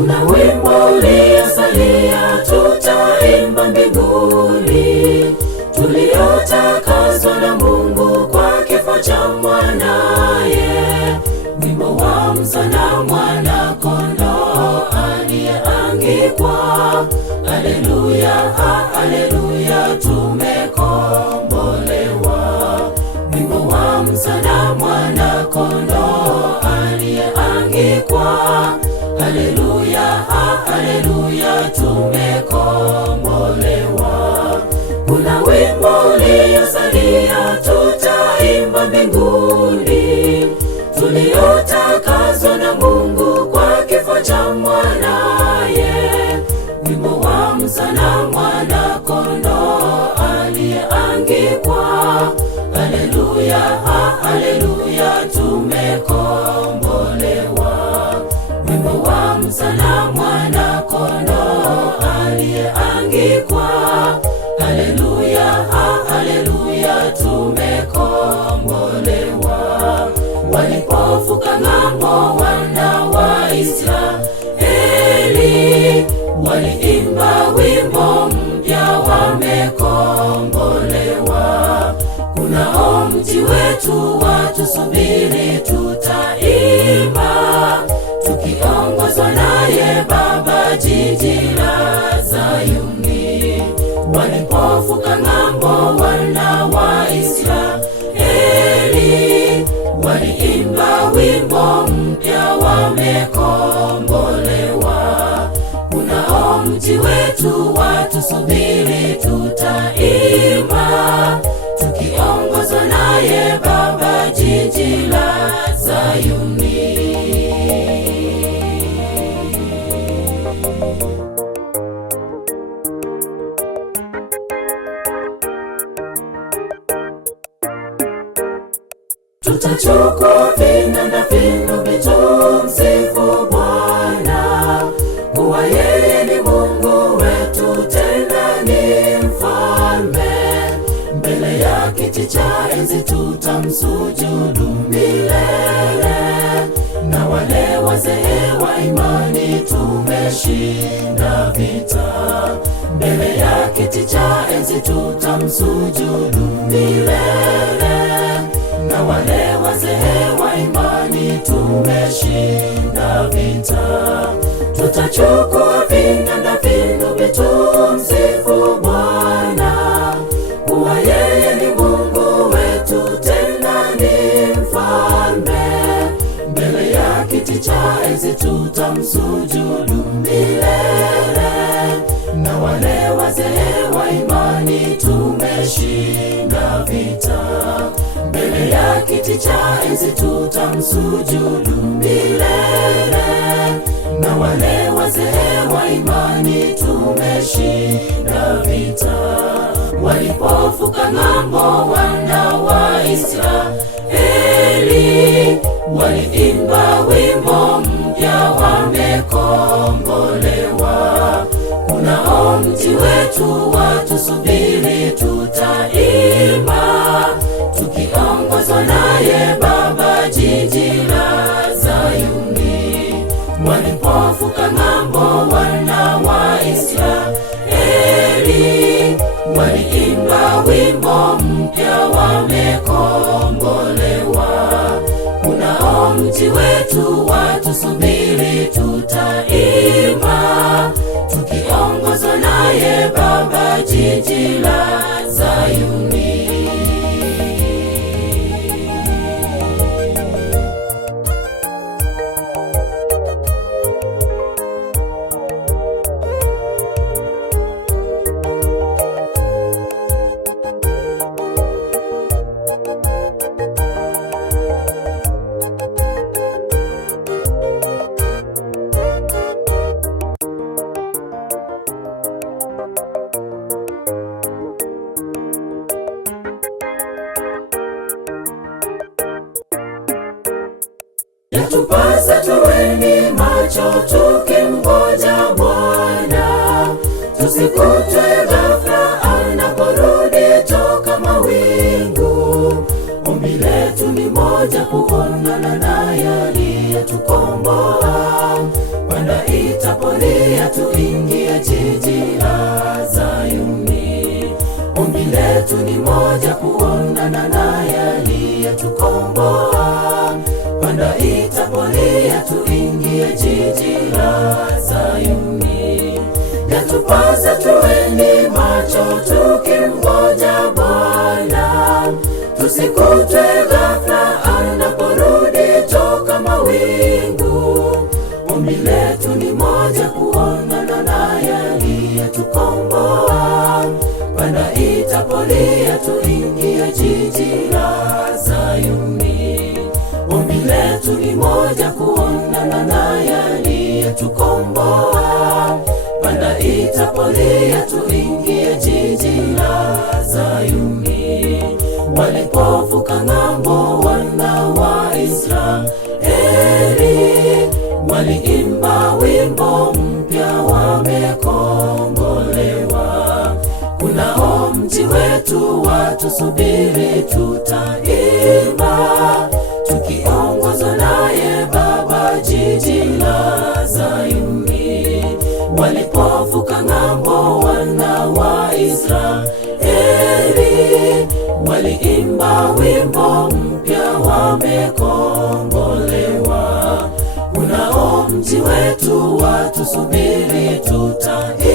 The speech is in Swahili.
Kuna wimbo uliosalia tutaimba mbinguni, tuliotakaswa na Mungu kwa kifo cha mwanaye. Wimbo wa msana mwana kondoo aliyeangikwa. Haleluya, haleluya, tumekombolewa. Wimbo wa msana mwana kondoo aliyeangikwa. Haleluya, haleluya, tumekombolewa. Kuna wimbo uliosalia tutaimba mbinguni, tuliotakaswa na Mungu kwa kifo cha mwanaye. Wimbo wa msana mwana kondoo aliyeangikwa. Haleluya, haleluya, tumekombolewa. Wimbo wa msana mwana kondoo aliyeangikwa. Haleluya, haleluya, tumekombolewa. Walipovuka ng'ambo wana wa Israeli waliimba wimbo mpya, wamekombolewa. Kunao mji wetu watusubiri, tutaimba tukiongozwa naye Baba, jiji la Zayuni. Walipovuka ng'ambo wana wa Israeli waliimba wimbo mpya, wamekombolewa. Kunao mji wetu watusubiri, tutaimba tukiongozwa naye Baba, jiji la Zayuni. Tutachukua vinanda vinu vitumsifu Bwana, kuwa yeye ni Mungu wetu, tena ni mfalme. Mbele ya kiti cha enzi tutamsujudu milele, na wale wazee wa imani tumeshinda vita. Mbele ya kiti cha enzi tutamsujudu milele, na wale wazee wa imani tumeshinda vita. Tutachukua vinanda vinu vitumsifu Bwana, kuwa yeye ni Mungu wetu, tena ni mfalme. Mbele ya kiti cha enzi tutamsujudu milele, na wale wazee wa imani tumeshinda vita. Mbele ya kiti cha enzi tutamsujudu milele, na wale wazee wa imani tumeshinda vita. Walipovuka ng'ambo wana wa Israeli waliimba wimbo mpya, wamekombolewa. Kunao mji wetu watusubiri, tutaimba tukiongozwa naye Baba, jiji la Zayuni. Walipovuka ng'ambo wana wa Israeli waliimba wimbo mpya, wamekombolewa. Kunao mji wetu watusubiri, tutaimba tukiongozwa naye Baba, jiji la Zayuni. Yatupasa tuweni macho tukimgoja Bwana, tusikutwe ghafla anaporudi toka mawingu. Ombi letu ni moja, kuonana naye aliyetukomboa. Panda itapo tuingie jiji la Zayuni. Ombi letu ni moja, kuonana naye aliyetukomboa. Panda itapolia, tuingie jiji la Zayuni. Yatupasa tuweni macho, tukimgoja Bwana. Tusikutwe ghafla anaporudi toka mawingu. Ombi letu ni moja, kuonana naye aliyetukomboa. Panda itapolia, tuingie jiji la Zayuni. Ombi letu ni moja, kuonana naye aliyetukomboa. Panda itapolia, tuingie jiji la Zayuni. Walipovuka ng'ambo wana wa Israeli, waliimba wimbo mpya, wamekombolewa. Kunao mji wetu watusubiri, tutaimba tukiongozwa naye Baba jiji la Zayuni. Walipovuka ng'ambo wana wa Israeli, waliimba wimbo mpya, wamekombolewa. Kunao mji wetu watusubiri, tutaimba